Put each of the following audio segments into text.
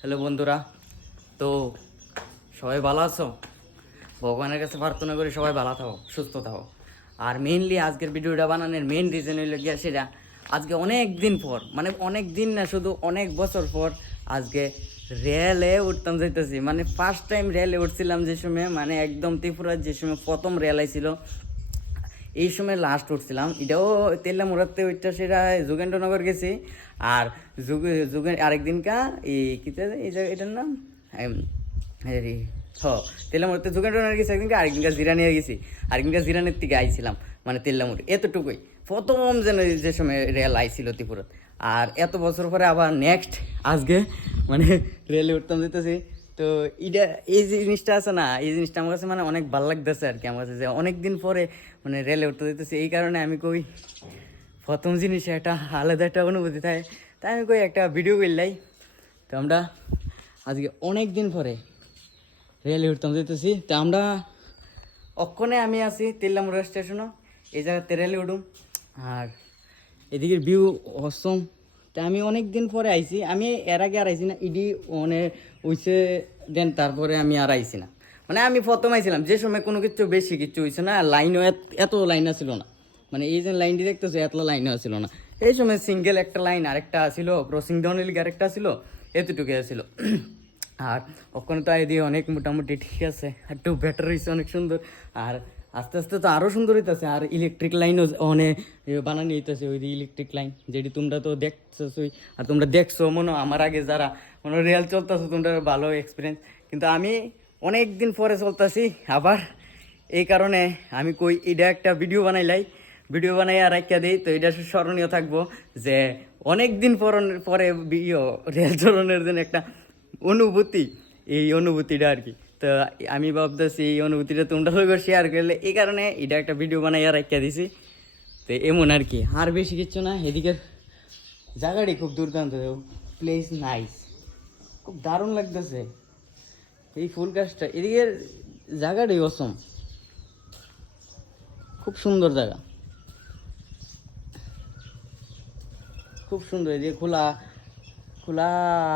Hello বন্ধুরা, তো সবাই ভালো আছো? ভগবানের কাছে প্রার্থনা করি সবাই ভালো থাকো, সুস্থ থাকো। আর মেইনলি আজকের ভিডিওটা বানানোর মেইন রিজন হইল গিয়া সেটা, আজকে অনেক দিন পর মানে অনেক দিন না, শুধু অনেক বছর পর আজকে রেলে উঠতাম যাইতেছি। মানে ফার্স্ট টাইম রেলে উঠছিলাম যে সময় মানে একদম ত্রিপুরার যে সময় প্রথম রেল আইছিল এই সময় লাস্ট উঠছিলাম। এটাও তেল্লা মোড়াতে ওইটা সেটা যোগেন্দ্রনগর গেছি। আর যুগ, যুগে, আরেকদিনকা এই কিতে এই জায়গা, এটার নাম? হ তেল্লামুড়তে যোগেন্দ্রনগর গেছি, একদিনকে আরেকদিনকা জিরানিয়া গেছি। আরেকদিনকা জিরানের থেকে আইছিলাম মানে তেল্লামুড়ি এতটুকুই। প্রথম যেন যে সময় রেল আইছিল ত্রিপুরাত। আর এত বছর পরে আবার নেক্সট আজকে মানে রেলে উঠতাম যেতেছি। তো এটা, এই জিনিসটা আছে না, এই জিনিসটা আমার কাছে মানে অনেক ভালো লাগতেছে আর কি আমার কাছে যে অনেক দিন পরে মানে রেলে উঠতে যেতেছি এই কারণে আমি কই, প্রথম জিনিস একটা আলাদা একটা অনুভূতি থাকে। তাই আমি কই একটা ভিডিও করলাই তো আমরা আজকে অনেক দিন পরে রেলে উঠতাম যেতেছি তো আমরা অক্ষণে আমি আছি তেল্লামুড়া স্টেশনও, এই জায়গাতে রেলে উঠুম। আর এদিকের ভিউ অসম তা আমি অনেক দিন পরে আইছি। আমি এর আগে আর আইছি না, ইডি মানে হইছে, দেন তারপরে আমি আর আইছি না। মানে আমি প্রথম আইছিলাম, যে সময় কোনো কিছু বেশি কিছু হইছে না, লাইনও এত লাইন ছিল না। মানে এই যে লাইনটি দেখতেছো এত লাইনও ছিল না। এই সময় সিঙ্গেল একটা লাইন আরেকটা ছিল ক্রসিং ডাউন লিগে আরেকটা ছিল এতটুকু ছিল আর ওখানে তো দিয়ে অনেক মোটামুটি ঠিক আছে, একটু বেটার হয়েছে অনেক সুন্দর। আর আস্তে আস্তে তো আরও সুন্দর হইতেছে, আর ইলেকট্রিক লাইনও অনেক বানানি হইতেছে, ওই ইলেকট্রিক লাইন যেটি তোমরা তো দেখছোই আর তোমরা দেখছ, মনে আমার আগে যারা, মনে রেল চলতেছো, তোমরা ভালো এক্সপিরিয়েন্স কিন্তু আমি অনেক দিন পরে চলতেছি, আবার এই কারণে আমি কই, এটা একটা ভিডিও বানাইলাই ভিডিও বানাই আর একটা দিই, তো এটা স্মরণীয় থাকব যে অনেক দিন পর পরে রেল চলনের জন্য একটা অনুভূতি, এই অনুভূতিটা আর কি। তো আমি ভাবতেছি এই অনুভূতিটা তোমরা লোক শেয়ার করলে। এই কারণে এটা একটা ভিডিও বানাই আর রাখিয়া দিছি। তো এমন আর কি, আর বেশি কিচ্ছু না। এদিকের জায়গাটি খুব দুর্দান্ত। প্লেস নাইস খুব দারুণ লাগতেছে। এই ফুল গাছটা এদিকের জায়গাটাই অসম খুব সুন্দর জায়গা। খুব সুন্দর, এদিকে খোলা। খোলা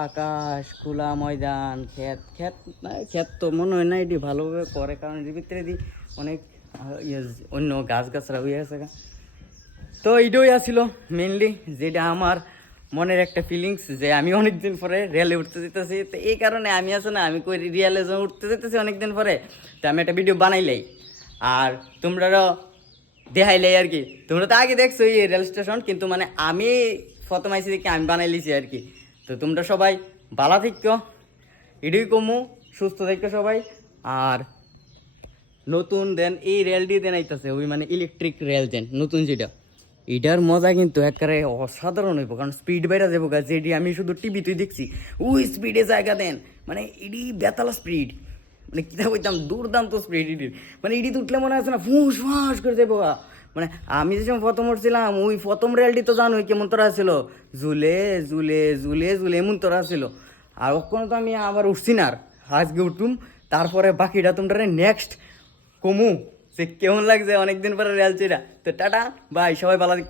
আকাশ, খোলা ময়দান, ক্ষেত ক্ষেত, না, ক্ষেত তো মনে হয় না, এটি ভালোভাবে করে কারণ এর ভিতরে দি অনেক ইয়ে অন্য গাছ গাছরা হয়ে আছে। তো এইটাই আসছিল মেনলি যেটা আমার মনের একটা ফিলিংস যে আমি অনেকদিন পরে রেলে উঠতে যেতেছি। তো এই কারণে আমি আছে না, আমি কই রিয়ালে উঠতে যেতেছি অনেকদিন পরে, তো আমি একটা ভিডিও বানাইলাই। আর তোমরাও দেখাইলাই আর কি। তোমরা তো আগে দেখছ এই রেল স্টেশন কিন্তু মানে আমি প্রথম আইসি দেখে আমি বানাই লিছি আর কি। তো তোমরা সবাই ভালো থেকো, এটাই কমু, সুস্থ থেকো সবাই। আর নতুন দেন, এই রেলটি দেন আইতাছে, ওই মানে ইলেকট্রিক রেল দেন, নতুন যেটা। এটার মজা কিন্তু একেবারে অসাধারণ হইব, কারণ স্পিড বাইরা যাব গা, যেটি আমি শুধু টিভিতেই দেখছি। ওই স্পিডে জায়গা দেন মানে এটি বেতালা স্পিড মানে কিতা কইতাম, দুর্দান্ত স্পিড ইডির মানে ইডি উঠলে মনে আছে না, ফুস, ফাঁস করে যাব গা। মানে আমি যে প্রথম উঠছিলাম, ওই প্রথম রেলটি তো জানোই কেমন তোরা ছিল। ঝুলে ঝুলে ঝুলে ঝুলে এমন তোরা ছিল। আর ওখানে তো আমি আবার উঠছি না আর। আজকে উঠুম তারপরে বাকিটা তোমরা নেক্সট কমু। সে কেমন লাগছে অনেকদিন পরে রেল চিরা তো টাটা বাই সবাই ভালো দিক